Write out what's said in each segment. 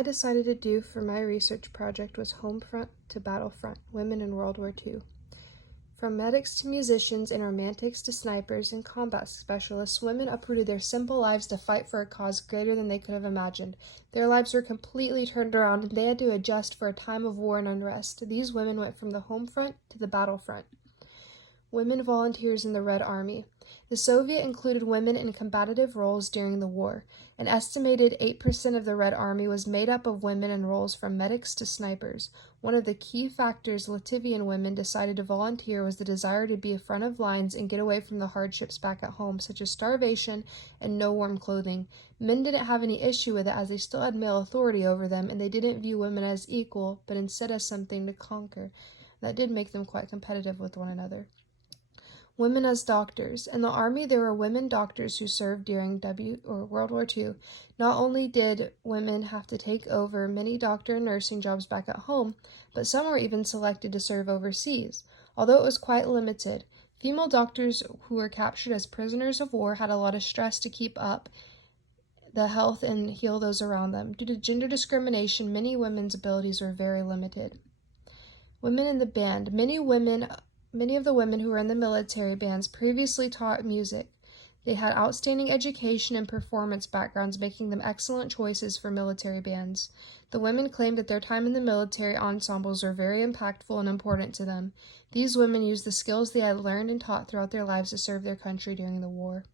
I decided to do for my research project was Homefront to Battlefront, Women in World War II. From medics to musicians and romantics to snipers and combat specialists, women uprooted their simple lives to fight for a cause greater than they could have imagined. Their lives were completely turned around and they had to adjust for a time of war and unrest. These women went from the home front to the battlefront. Women volunteers in the Red Army. The Soviet included women in combative roles during the war. An estimated 8% of the Red Army was made up of women in roles from medics to snipers. One of the key factors Latvian women decided to volunteer was the desire to be in front of lines and get away from the hardships back at home, such as starvation and no warm clothing. Men didn't have any issue with it as they still had male authority over them, and they didn't view women as equal, but instead as something to conquer. That did make them quite competitive with one another. Women as doctors. In the Army, there were women doctors who served during World War II. Not only did women have to take over many doctor and nursing jobs back at home, but some were even selected to serve overseas, although it was quite limited. Female doctors who were captured as prisoners of war had a lot of stress to keep up the health and heal those around them. Due to gender discrimination, many women's abilities were very limited. Women in the band. Many of the women who were in the military bands previously taught music. They had outstanding education and performance backgrounds, making them excellent choices for military bands. The women claimed that their time in the military ensembles were very impactful and important to them. These women used the skills they had learned and taught throughout their lives to serve their country during the war.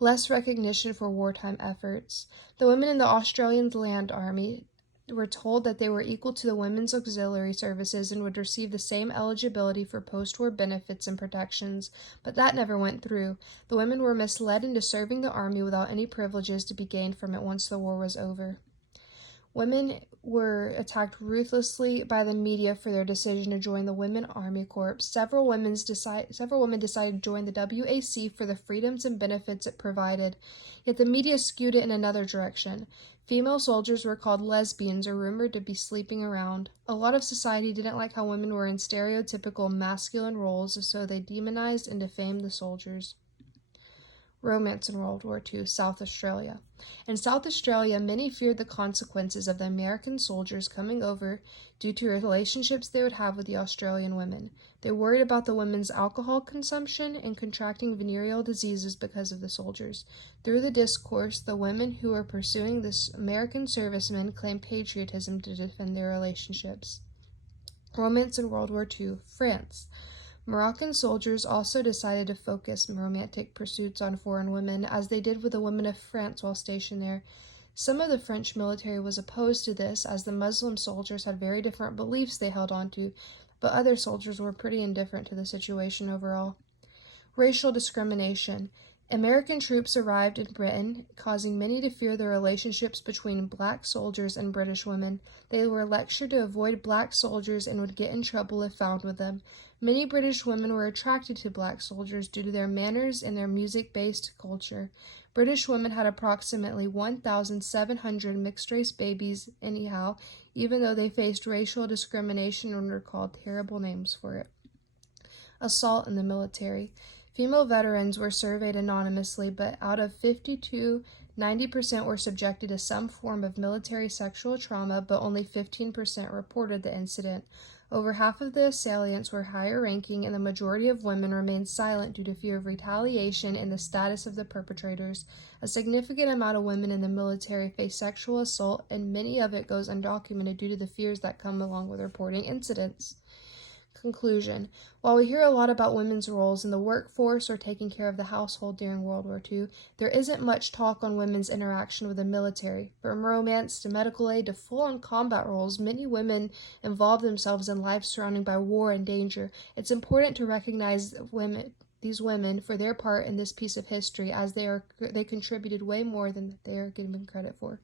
Less recognition for wartime efforts. The women in the Australian Land Army were told that they were equal to the women's auxiliary services and would receive the same eligibility for post-war benefits and protections, but that never went through. The women were misled into serving the army without any privileges to be gained from it once the war was over. Women were attacked ruthlessly by the media for their decision to join the Women Army Corps. Several women decided to join the WAC for the freedoms and benefits it provided, yet the media skewed it in another direction. Female soldiers were called lesbians or rumored to be sleeping around. A lot of society didn't like how women were in stereotypical masculine roles, so they demonized and defamed the soldiers. Romance in World War II, South Australia. In South Australia, many feared the consequences of the American soldiers coming over due to relationships they would have with the Australian women. They worried about the women's alcohol consumption and contracting venereal diseases because of the soldiers. Through the discourse, the women who were pursuing this American servicemen claimed patriotism to defend their relationships. Romance in World War II, France. Moroccan soldiers also decided to focus romantic pursuits on foreign women, as they did with the women of France while stationed there. Some of the French military was opposed to this, as the Muslim soldiers had very different beliefs they held on to, but other soldiers were pretty indifferent to the situation overall. Racial discrimination. American troops arrived in Britain, causing many to fear the relationships between black soldiers and British women. They were lectured to avoid black soldiers and would get in trouble if found with them. Many British women were attracted to black soldiers due to their manners and their music-based culture. British women had approximately 1,700 mixed-race babies anyhow, even though they faced racial discrimination and were called terrible names for it. Assault in the military. Female veterans were surveyed anonymously, but out of 52, 90% were subjected to some form of military sexual trauma, but only 15% reported the incident. Over half of the assailants were higher ranking, and the majority of women remained silent due to fear of retaliation and the status of the perpetrators. A significant amount of women in the military face sexual assault, and many of it goes undocumented due to the fears that come along with reporting incidents. Conclusion. While we hear a lot about women's roles in the workforce or taking care of the household during World War II, there isn't much talk on women's interaction with the military. From romance to medical aid to full-on combat roles, many women involve themselves in lives surrounded by war and danger. It's important to recognize these women for their part in this piece of history, as they contributed way more than they are given credit for.